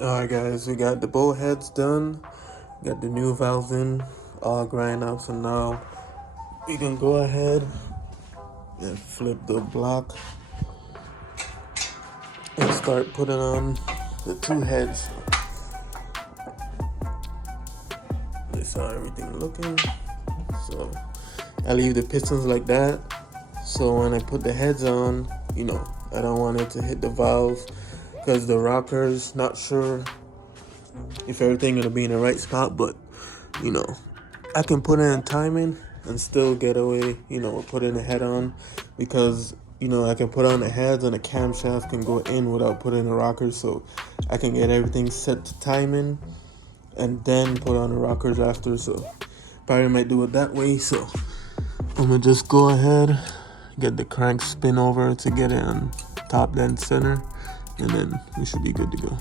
Alright guys, we got the bolt heads done, got the new valves in, all grind up, so now we can go ahead and flip the block and start putting on the two heads. This how everything looking. So I leave the pistons like that, so when I put the heads on, I don't want it to hit the valve because the rockers, not sure if everything gonna be in the right spot, but I can put in timing and still get away, with putting the head on, because I can put on the heads and the camshaft can go in without putting the rockers, so I can get everything set to timing and then put on the rockers after. So probably might do it that way. So I'm gonna just go ahead, get the crank spin over to get it on top dead center, and then we should be good to go.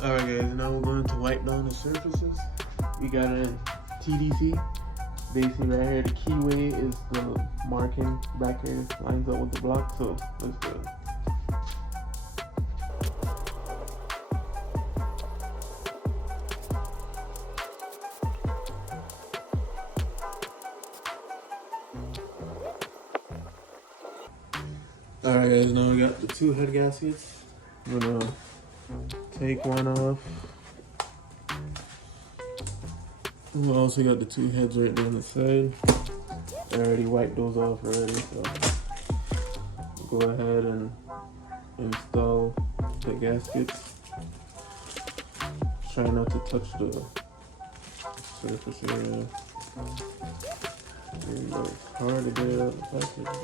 Alright guys, now we're going to wipe down the surfaces. We got a TDC. Basically right here, the keyway is the marking back here, lines up with the block, so let's do it. Alright guys, now we got the two head gaskets. I'm gonna take one off. We also got the two heads right there on the side. I already wiped those off already, so go ahead and install the gaskets. Try not to touch the surface area. It's hard to get it out of the package, but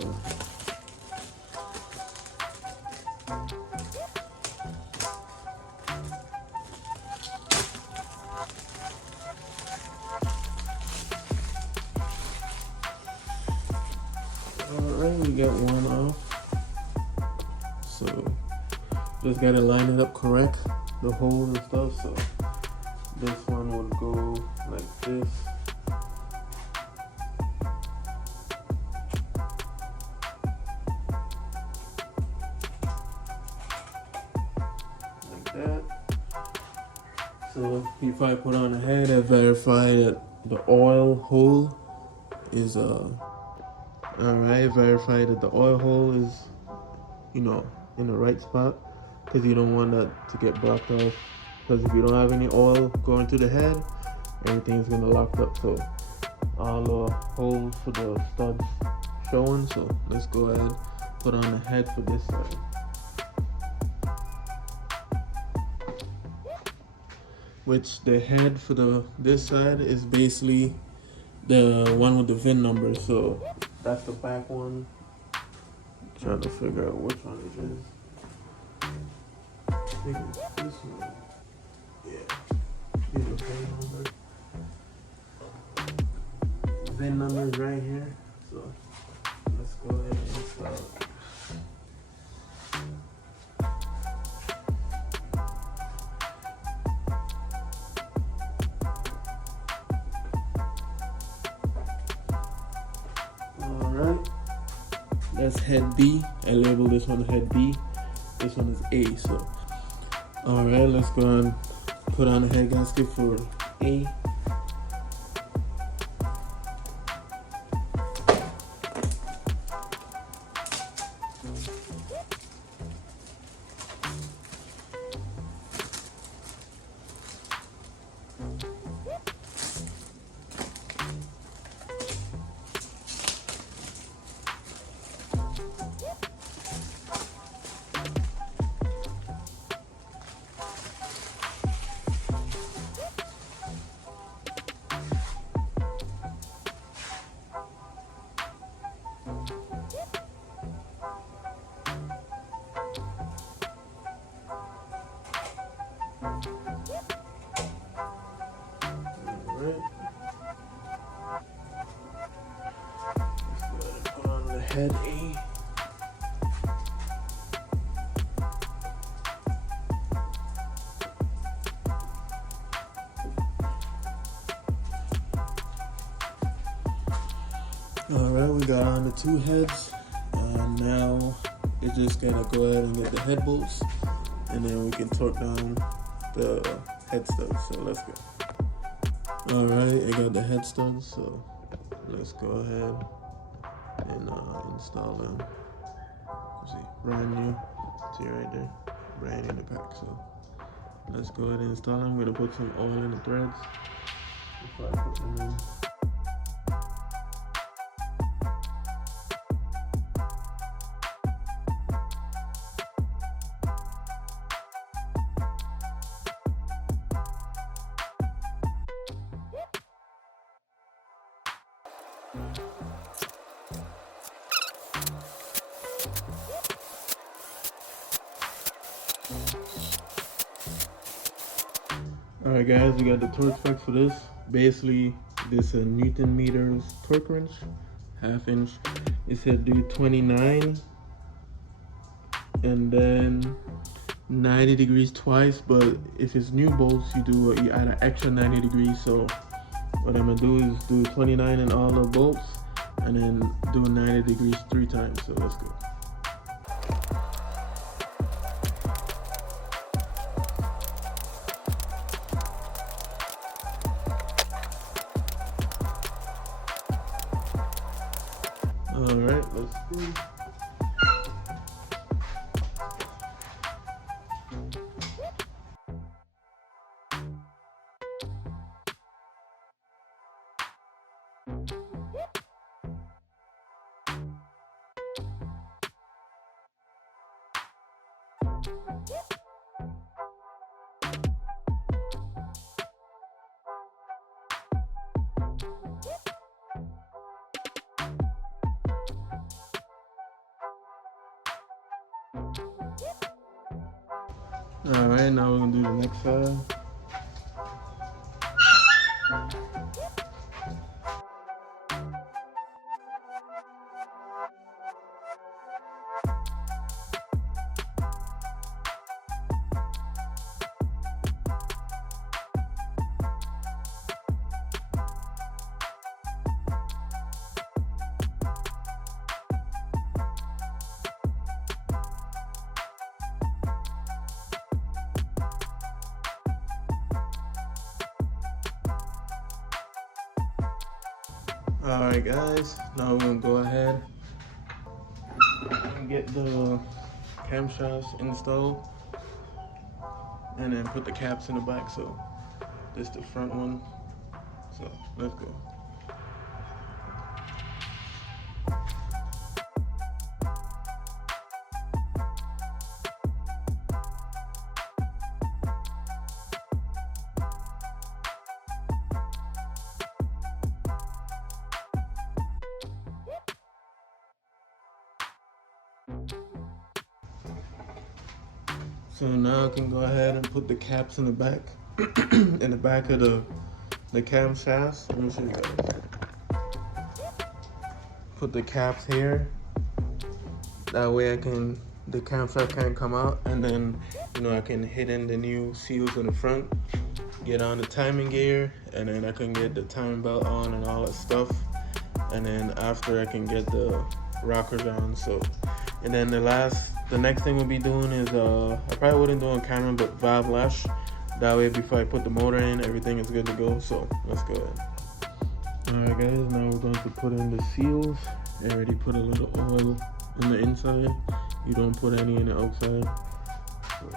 alright, we got one off. So just gotta line it up correct, the holes and stuff. So this one would go like this. Like that. So if I put on the head, I verify that the oil hole is alright, verify that the oil hole is in the right spot, because you don't want that to get blocked off, because if you don't have any oil going to the head, everything's gonna lock up. So all the holes for the studs showing, so let's go ahead put on the head for this side. Which the head for this side is basically the one with the VIN number, so that's the back one. Trying to figure out which one it is. I think it's this one. Yeah. Here's the VIN number is right here. So let's go ahead and install it. Alright. That's head B. I labeled this one head B. This one is A. So, alright, let's go and put on the head gasket for A. Let's put on the head A. Alright, we got on the two heads, and now you're just gonna go ahead and get the head bolts. and then we can torque down the head studs. So let's go. Alright, I got the head studs, so let's go ahead and install them. See, brand new. See right there, brand new in the pack. So let's go ahead and install them. We're gonna put some oil in the threads before I put them in. Alright guys, we got the torque specs for this. Basically, this is a Newton meters torque wrench, 1/2 inch. It said do 29 and then 90 degrees twice, but if it's new bolts, you add an extra 90 degrees. So what I'm gonna do is do 29 in all the bolts and then do 90 degrees 3 times. So let's go. Alright, let's go. Alright, now we're gonna do the next side. Alright guys, now we're gonna go ahead and get the camshafts installed and then put the caps in the back. So this is the front one, so let's go. So now I can go ahead and put the caps in the back, in the back of the camshafts. Let me show you guys. Put the caps here. That way the camshaft can't come out, and then I can hit in the new seals in the front, get on the timing gear, and then I can get the timing belt on and all that stuff. And then after I can get the rockers on. So, and then the next thing we'll be doing is I probably wouldn't do on camera, but valve lash. That way before I put the motor in, everything is good to go. So let's go ahead. Alright guys, now we're going to put in the seals. I already put a little oil on the inside. You don't put any in the outside. So.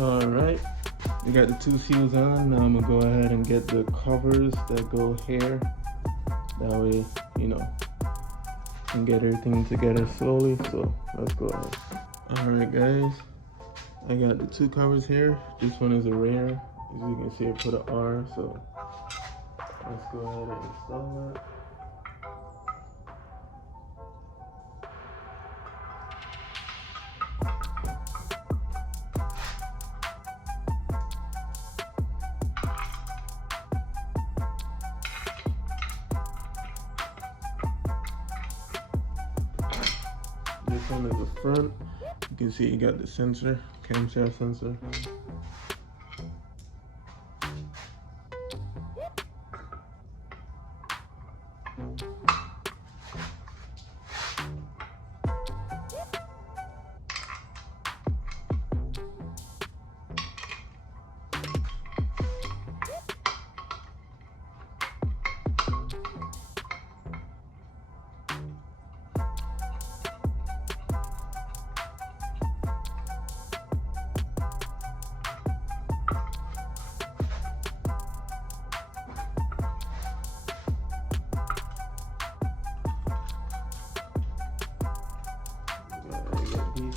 All right, we got the two seals on. Now I'm gonna go ahead and get the covers that go here. That way, you know, and get everything together slowly. So let's go ahead. All right, guys, I got the two covers here. This one is a rear. As you can see, I put an R. So let's go ahead and install that. This one is the front. You can see you got the sensor, camshaft sensor.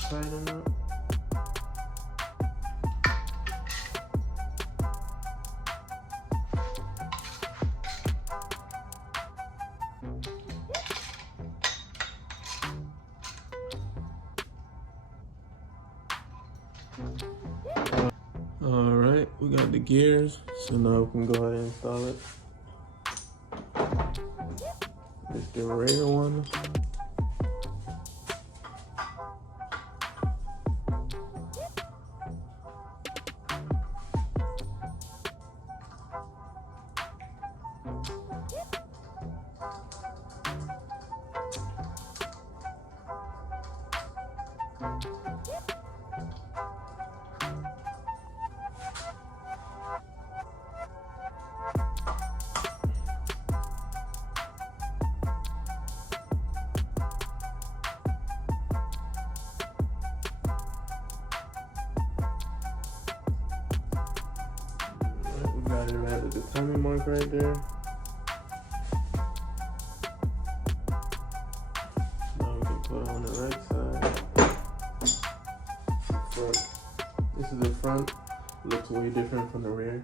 Tighten up. All right, we got the gears, so now we can go ahead and install it. It's the rear one. Got it right at the timing mark right there. Now we can put it on the right side. Front. This is the front. Looks way different from the rear.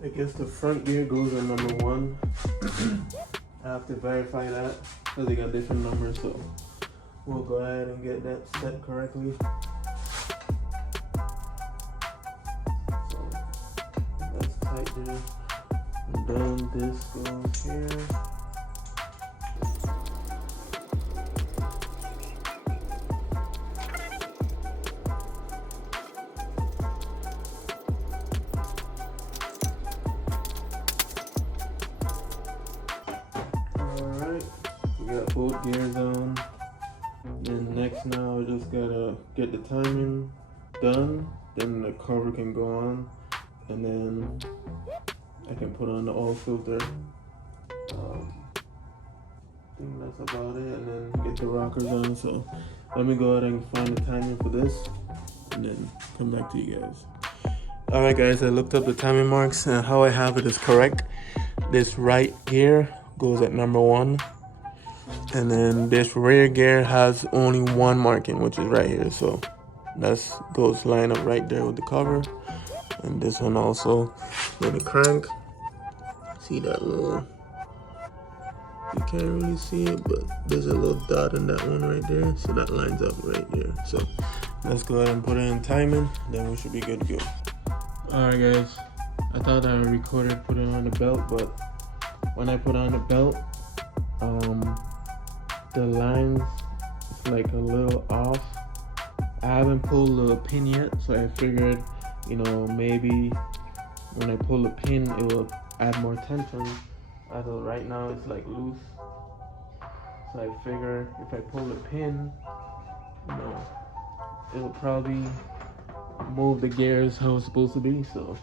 I guess the front gear goes on number 1. I have to verify that because they got different numbers, so we'll go ahead and get that set correctly. So that's tight there. And then this goes here. Got both gears on. Then next now I just gotta get the timing done. Then the cover can go on, and then I can put on the oil filter. I think that's about it. And then get the rockers on. So let me go ahead and find the timing for this, and then come back to you guys. All right, guys. I looked up the timing marks, and how I have it is correct. This right gear goes at number 1. And then this rear gear has only one marking, which is right here. So that's goes line up right there with the cover. And this one also with the crank. See that little, you can't really see it, but there's a little dot in that one right there. So that lines up right there. So Let's go ahead and put it in timing, then we should be good to go. Alright guys, I thought I recorded putting on the belt, but when I put on the belt, the lines is like a little off. I haven't pulled the pin yet, so I figured, maybe when I pull the pin, it will add more tension. As of right now, it's like loose. So I figure if I pull the pin, it will probably move the gears how it's supposed to be. So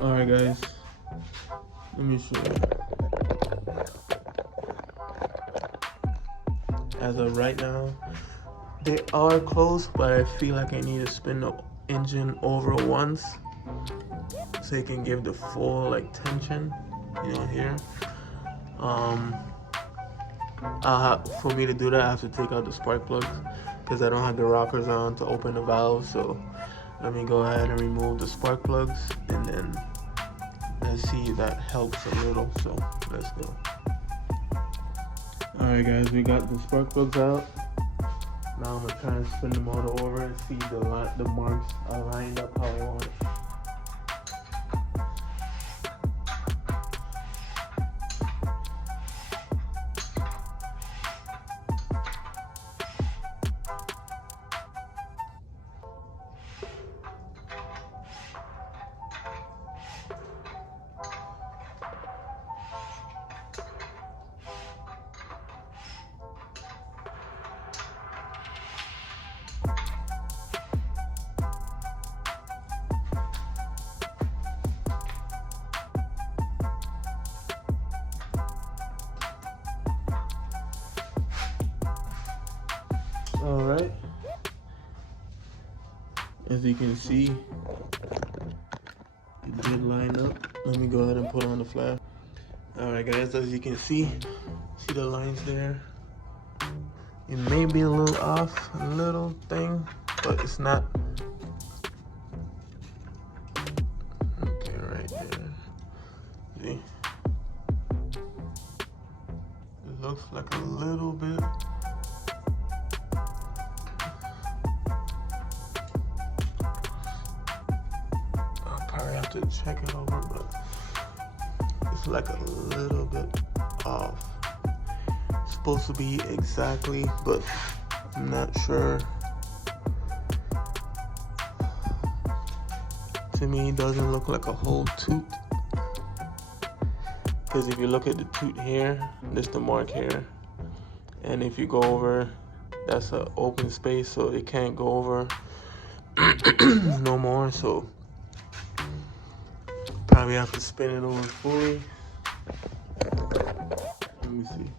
alright guys, let me show you. As of right now, they are close, but I feel like I need to spin the engine over once so it can give the full tension, here. For me to do that, I have to take out the spark plugs because I don't have the rockers on to open the valve. So let me go ahead and remove the spark plugs, and then let's see if that helps a little. So let's go. Alright guys, we got the spark plugs out. Now I'm gonna try and spin the motor over and see the marks are lined up how I want it. Alright, as you can see, it did line up. Let me go ahead and put on the flash. Alright guys, as you can see the lines there. It may be a little off, a little thing, but it's not. Okay, right there. See? It looks like a little bit. To check it over, but it's like a little bit off. It's supposed to be exactly, but I'm not sure. To me, it doesn't look like a whole tooth, because if you look at the tooth here, there's the mark here, and if you go over, that's an open space, so it can't go over no more. So probably have to spin it over fully. Let me see.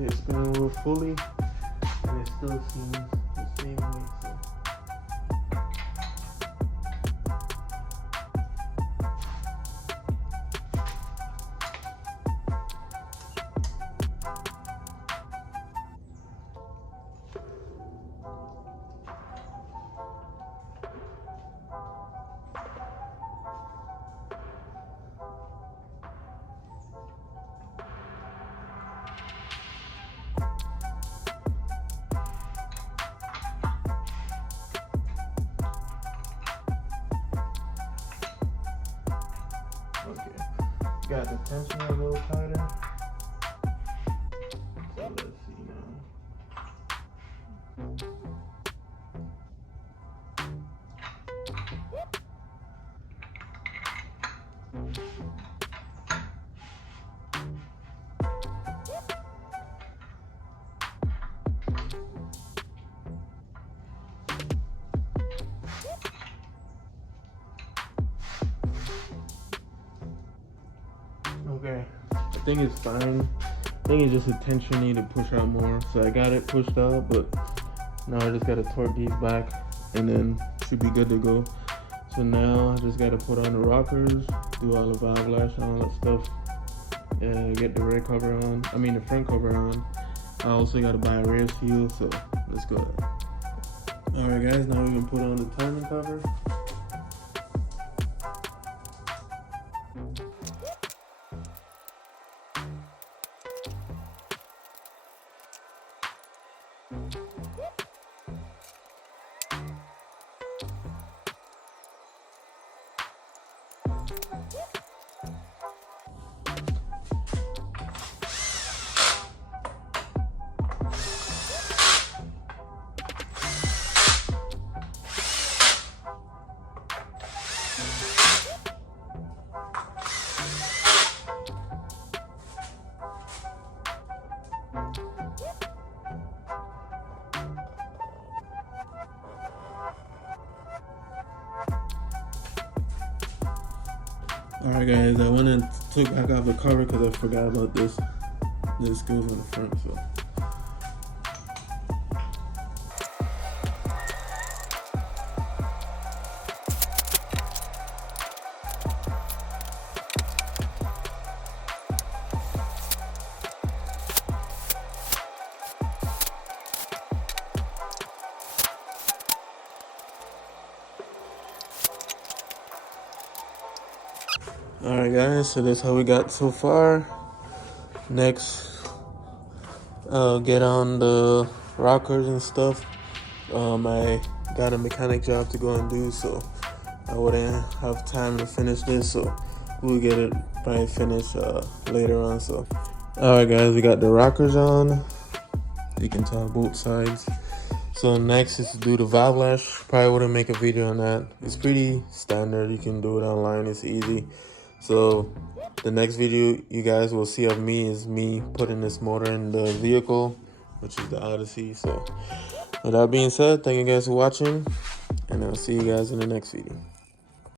actually spin over fully, and it still seems the same way. So. Okay, got the tension a little tighter. So let's see now. Okay, I think it's fine. I think it's just a tension need to push out more. So I got it pushed out, but now I just gotta torque these back, and then should be good to go. So now I just gotta put on the rockers, do all the valve lash and all that stuff, and get the rear cover on. I mean the front cover on. I also gotta buy a rear seal. So let's go. All right, guys. Now we're gonna put on the timing cover. Alright guys, I went and took back off the cover because I forgot about this. This goes on the front, so. Alright guys, so that's how we got so far. Next, get on the rockers and stuff. I got a mechanic job to go and do, so I wouldn't have time to finish this, so we'll get it probably finished later on. So alright guys, we got the rockers on. You can tell both sides. So next is to do the valve lash. Probably wouldn't make a video on that. It's pretty standard. You can do it online. It's easy. So the next video you guys will see of me is me putting this motor in the vehicle, which is the Odyssey. So with that being said, thank you guys for watching, and I'll see you guys in the next video.